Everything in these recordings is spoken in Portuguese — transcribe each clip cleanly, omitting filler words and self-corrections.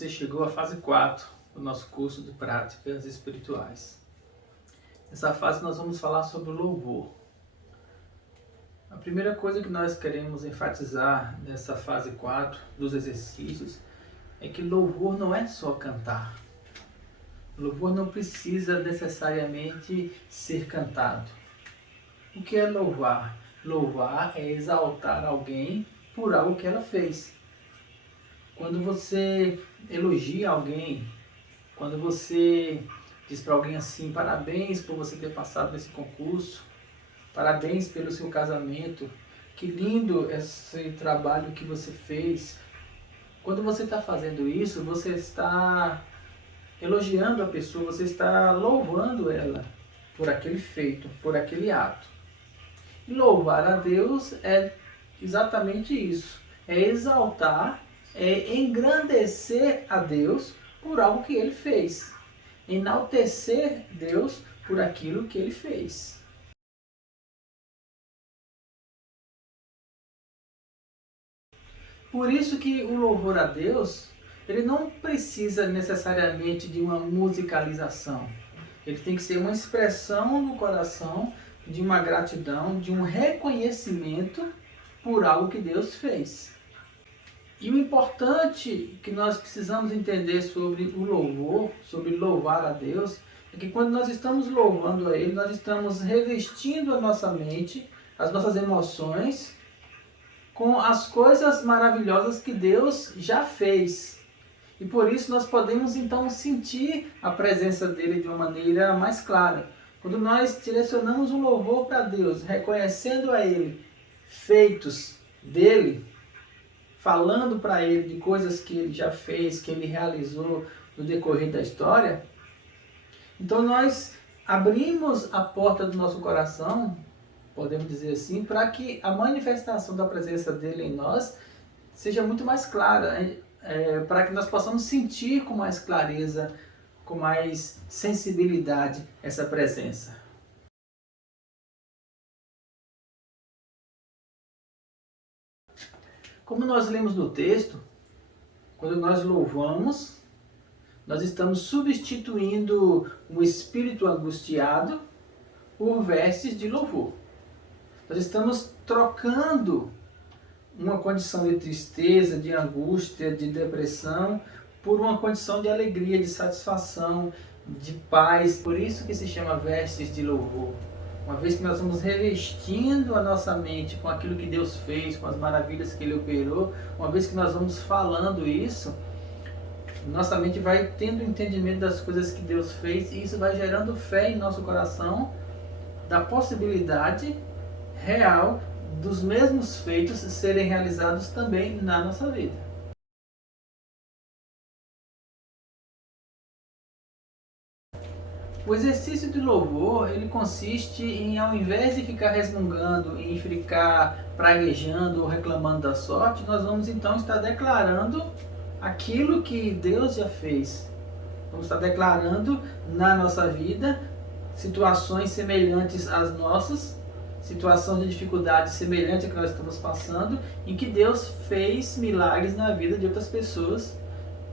você chegou à fase 4 do nosso curso de práticas espirituais. Nessa fase nós vamos falar sobre o louvor. A primeira coisa que nós queremos enfatizar nessa fase 4 dos exercícios é que louvor não é só cantar. Louvor não precisa necessariamente ser cantado. O que é louvar? Louvar é exaltar alguém por algo que ela fez. Quando você elogia alguém, quando você diz para alguém assim, parabéns por você ter passado nesse concurso, parabéns pelo seu casamento, que lindo esse trabalho que você fez. Quando você está fazendo isso, você está elogiando a pessoa, você está louvando ela por aquele feito, por aquele ato. E louvar a Deus é exatamente isso, é exaltar, é engrandecer a Deus por algo que Ele fez, enaltecer Deus por aquilo que Ele fez. Por isso que o louvor a Deus, ele não precisa necessariamente de uma musicalização. Ele tem que ser uma expressão no coração de uma gratidão, de um reconhecimento por algo que Deus fez. E o importante que nós precisamos entender sobre o louvor, sobre louvar a Deus, é que quando nós estamos louvando a Ele, nós estamos revestindo a nossa mente, as nossas emoções, com as coisas maravilhosas que Deus já fez. E por isso nós podemos então sentir a presença dele de uma maneira mais clara. Quando nós direcionamos um louvor para Deus, reconhecendo a Ele feitos dele, falando para Ele de coisas que Ele já fez, que Ele realizou no decorrer da história, então nós abrimos a porta do nosso coração, podemos dizer assim, para que a manifestação da presença dele em nós seja muito mais clara, para que nós possamos sentir com mais clareza, com mais sensibilidade essa presença. Como nós lemos no texto, quando nós louvamos, nós estamos substituindo um espírito angustiado por vestes de louvor. Nós estamos trocando uma condição de tristeza, de angústia, de depressão, por uma condição de alegria, de satisfação, de paz. Por isso que se chama vestes de louvor. Uma vez que nós vamos revestindo a nossa mente com aquilo que Deus fez, com as maravilhas que Ele operou, uma vez que nós vamos falando isso, nossa mente vai tendo entendimento das coisas que Deus fez e isso vai gerando fé em nosso coração da possibilidade real dos mesmos feitos serem realizados também na nossa vida. O exercício de louvor, ele consiste em, ao invés de ficar resmungando, em ficar praguejando ou reclamando da sorte, nós vamos então estar declarando aquilo que Deus já fez. Vamos estar declarando na nossa vida situações semelhantes às nossas, situações de dificuldade semelhante a que nós estamos passando, em que Deus fez milagres na vida de outras pessoas,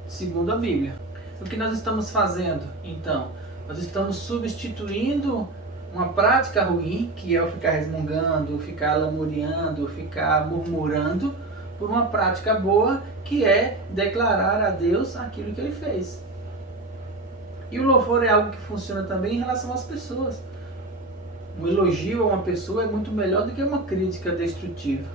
segundo a Bíblia. O que nós estamos fazendo, então? Nós estamos substituindo uma prática ruim, que é o ficar resmungando, ficar lamuriando, ficar murmurando, por uma prática boa, que é declarar a Deus aquilo que Ele fez. E o louvor é algo que funciona também em relação às pessoas. Um elogio a uma pessoa é muito melhor do que uma crítica destrutiva.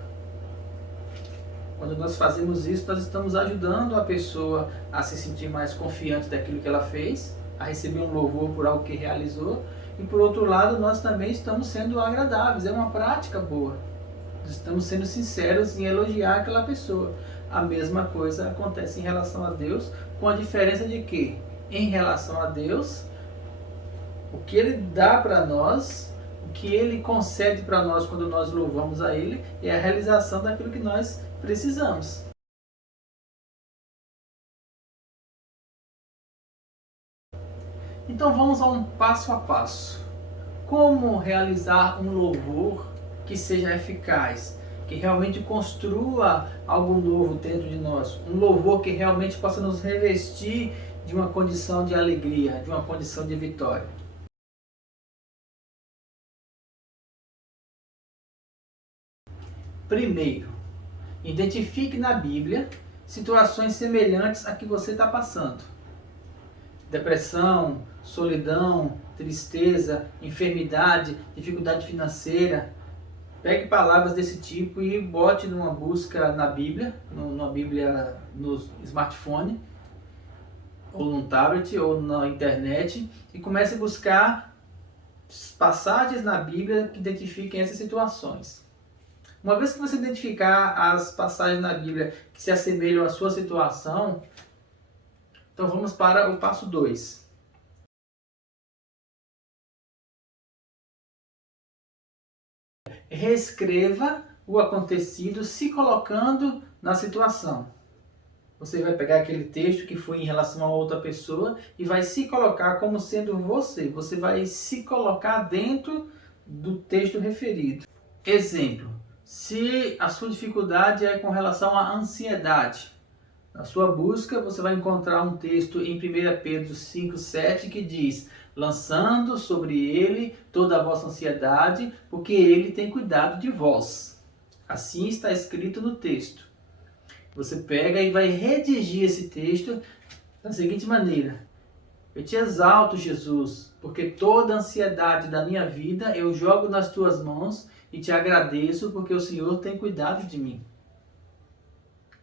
Quando nós fazemos isso, nós estamos ajudando a pessoa a se sentir mais confiante daquilo que ela fez, a receber um louvor por algo que realizou, e por outro lado, nós também estamos sendo agradáveis, é uma prática boa. Estamos sendo sinceros em elogiar aquela pessoa. A mesma coisa acontece em relação a Deus, com a diferença de que, em relação a Deus, o que Ele dá para nós, o que Ele concede para nós quando nós louvamos a Ele, é a realização daquilo que nós precisamos. Então vamos a um passo a passo. Como realizar um louvor que seja eficaz? que realmente construa algo novo dentro de nós, um louvor que realmente possa nos revestir de uma condição de alegria, de uma condição de vitória. Primeiro, identifique na Bíblia situações semelhantes a que você está passando. Depressão, solidão, tristeza, enfermidade, dificuldade financeira. Pegue palavras desse tipo e bote numa busca na Bíblia, no smartphone, ou no tablet, ou na internet, e comece a buscar passagens na Bíblia que identifiquem essas situações. Uma vez que você identificar as passagens na Bíblia que se assemelham à sua situação, então vamos para o passo 2. Reescreva o acontecido se colocando na situação. Você vai pegar aquele texto que foi em relação a outra pessoa e vai se colocar como sendo você. Você vai se colocar dentro do texto referido. Exemplo, se a sua dificuldade é com relação à ansiedade, na sua busca você vai encontrar um texto em 1 Pedro 5,7 que diz: lançando sobre ele toda a vossa ansiedade, porque ele tem cuidado de vós. Assim está escrito no texto. Você pega e vai redigir esse texto da seguinte maneira: eu te exalto, Jesus, porque toda a ansiedade da minha vida eu jogo nas tuas mãos e te agradeço porque o Senhor tem cuidado de mim.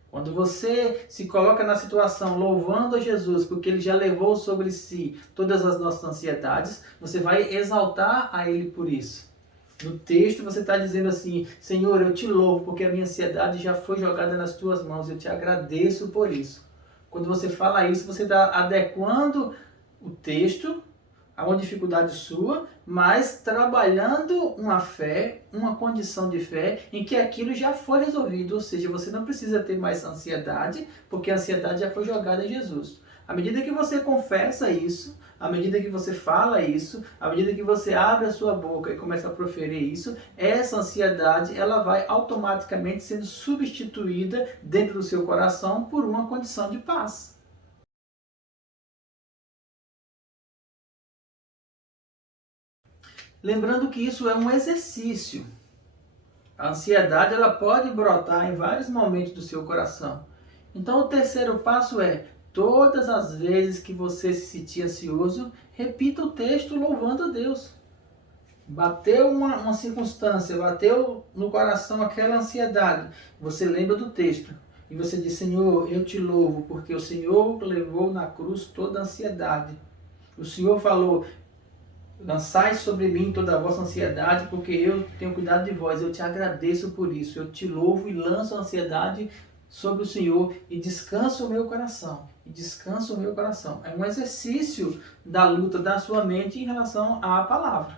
Quando você se coloca na situação louvando a Jesus porque Ele já levou sobre si todas as nossas ansiedades, você vai exaltar a Ele por isso. No texto você está dizendo assim: Senhor, eu te louvo porque a minha ansiedade já foi jogada nas tuas mãos, eu te agradeço por isso. Quando você fala isso, você está adequando o texto a uma dificuldade sua, mas trabalhando uma fé, uma condição de fé em que aquilo já foi resolvido, ou seja, você não precisa ter mais ansiedade, porque a ansiedade já foi jogada em Jesus. À medida que você confessa isso, à medida que você fala isso, à medida que você abre a sua boca e começa a proferir isso, essa ansiedade ela vai automaticamente sendo substituída dentro do seu coração por uma condição de paz. Lembrando que isso é um exercício. A ansiedade ela pode brotar em vários momentos do seu coração. Então o terceiro passo é: todas as vezes que você se sentir ansioso, repita o texto louvando a Deus. Bateu uma circunstância, bateu no coração aquela ansiedade, você lembra do texto e você diz: Senhor, eu te louvo porque o Senhor levou na cruz toda a ansiedade. O Senhor falou: lançai sobre mim toda a vossa ansiedade, porque eu tenho cuidado de vós. Eu te agradeço por isso. Eu te louvo e lanço a ansiedade sobre o Senhor e descanso o meu coração. E descanso o meu coração. É um exercício da luta da sua mente em relação à palavra.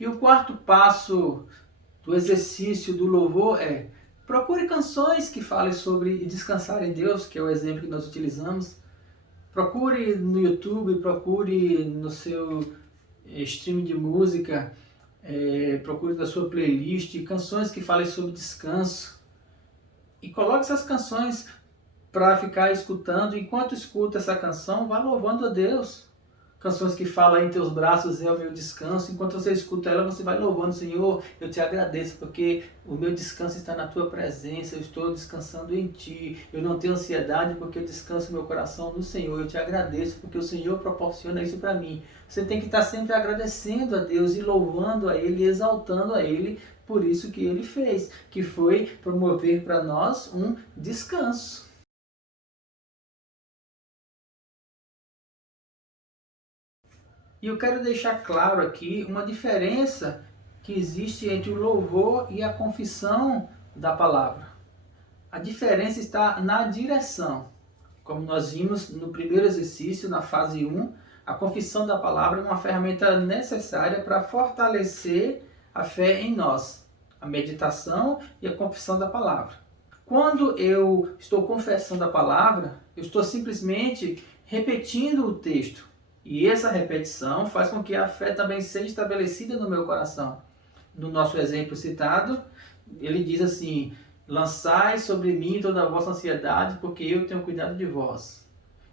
E o quarto passo do exercício do louvor é: procure canções que falem sobre descansar em Deus, que é o exemplo que nós utilizamos. Procure no YouTube, procure no seu stream de música, procure na sua playlist canções que falem sobre descanso. E coloque essas canções para ficar escutando. Enquanto escuta essa canção, vá louvando a Deus. Canções que falam: em teus braços é o meu descanso. Enquanto você escuta ela, você vai louvando: Senhor, eu te agradeço porque o meu descanso está na tua presença, eu estou descansando em ti. Eu não tenho ansiedade porque eu descanso meu coração no Senhor. Eu te agradeço porque o Senhor proporciona isso para mim. Você tem que estar sempre agradecendo a Deus e louvando a Ele, exaltando a Ele por isso que Ele fez, que foi promover para nós um descanso. E eu quero deixar claro aqui uma diferença que existe entre o louvor e a confissão da palavra. A diferença está na direção. Como nós vimos no primeiro exercício, na fase 1, a confissão da palavra é uma ferramenta necessária para fortalecer a fé em nós, a meditação e a confissão da palavra. Quando eu estou confessando a palavra, eu estou simplesmente repetindo o texto. E essa repetição faz com que a fé também seja estabelecida no meu coração. No nosso exemplo citado, ele diz assim: lançai sobre mim toda a vossa ansiedade, porque eu tenho cuidado de vós.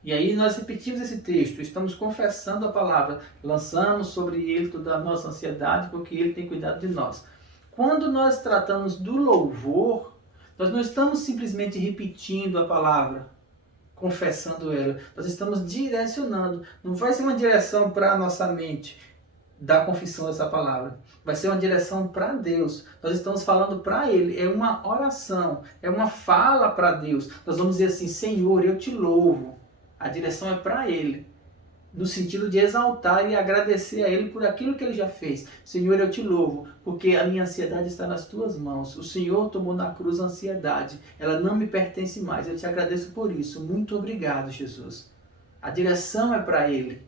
E aí nós repetimos esse texto, estamos confessando a palavra, lançamos sobre ele toda a nossa ansiedade, porque ele tem cuidado de nós. Quando nós tratamos do louvor, nós não estamos simplesmente repetindo a palavra, confessando ela, nós estamos direcionando. Não vai ser uma direção para a nossa mente da confissão dessa palavra, vai ser uma direção para Deus. Nós estamos falando para Ele, é uma oração, é uma fala para Deus. Nós vamos dizer assim: Senhor, eu te louvo. A direção é para Ele, no sentido de exaltar e agradecer a Ele por aquilo que Ele já fez. Senhor, eu te louvo, porque a minha ansiedade está nas tuas mãos. O Senhor tomou na cruz a ansiedade, ela não me pertence mais. Eu te agradeço por isso. Muito obrigado, Jesus. A direção é para Ele.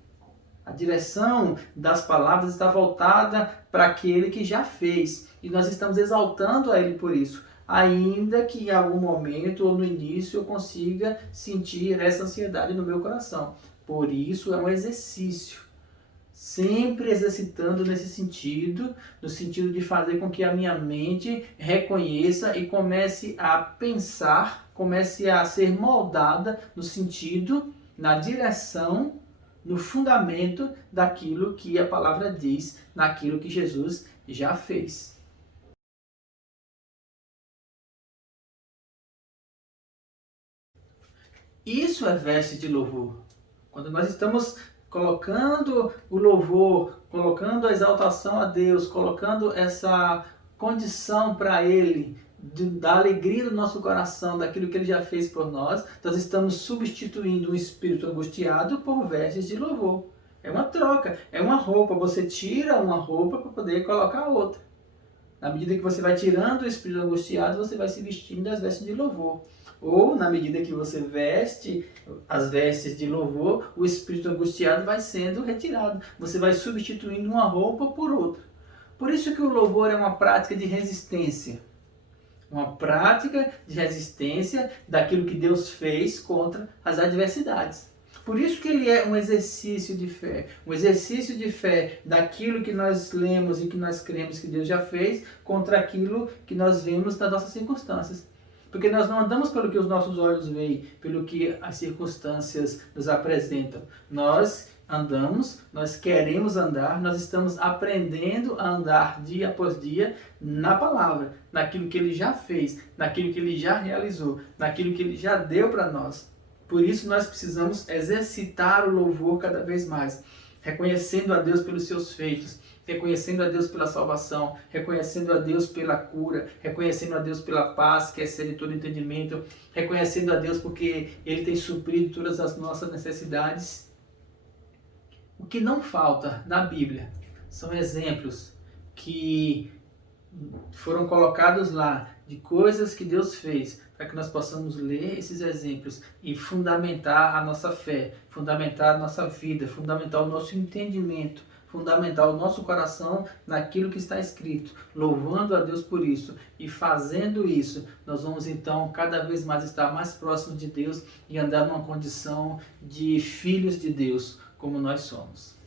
A direção das palavras está voltada para aquele que já fez. E nós estamos exaltando a Ele por isso. Ainda que em algum momento ou no início eu consiga sentir essa ansiedade no meu coração. Por isso é um exercício. Sempre exercitando nesse sentido, no sentido de fazer com que a minha mente reconheça e comece a pensar, comece a ser moldada no sentido, na direção, no fundamento daquilo que a palavra diz, naquilo que Jesus já fez. Isso é veste de louvor. Quando nós estamos colocando o louvor, colocando a exaltação a Deus, colocando essa condição para Ele, da alegria do nosso coração, daquilo que Ele já fez por nós, nós estamos substituindo um espírito angustiado por vestes de louvor. É uma troca, é uma roupa. Você tira uma roupa para poder colocar outra. Na medida que você vai tirando o espírito angustiado, você vai se vestindo das vestes de louvor. Ou, na medida que você veste as vestes de louvor, o espírito angustiado vai sendo retirado. Você vai substituindo uma roupa por outra. Por isso que o louvor é uma prática de resistência. Uma prática de resistência daquilo que Deus fez contra as adversidades. Por isso que ele é um exercício de fé. Um exercício de fé daquilo que nós lemos e que nós cremos que Deus já fez contra aquilo que nós vemos nas nossas circunstâncias. Porque nós não andamos pelo que os nossos olhos veem, pelo que as circunstâncias nos apresentam. Nós andamos, nós queremos andar, nós estamos aprendendo a andar dia após dia na palavra, naquilo que Ele já fez, naquilo que Ele já realizou, naquilo que Ele já deu para nós. Por isso nós precisamos exercitar o louvor cada vez mais, reconhecendo a Deus pelos seus feitos, reconhecendo a Deus pela salvação, reconhecendo a Deus pela cura, reconhecendo a Deus pela paz que excede todo entendimento, reconhecendo a Deus porque Ele tem suprido todas as nossas necessidades. O que não falta na Bíblia são exemplos que foram colocados lá de coisas que Deus fez, para que nós possamos ler esses exemplos e fundamentar a nossa fé, fundamentar a nossa vida, fundamentar o nosso entendimento, fundamentar o nosso coração naquilo que está escrito, louvando a Deus por isso. E fazendo isso, nós vamos então cada vez mais estar mais próximos de Deus e andar numa condição de filhos de Deus, como nós somos.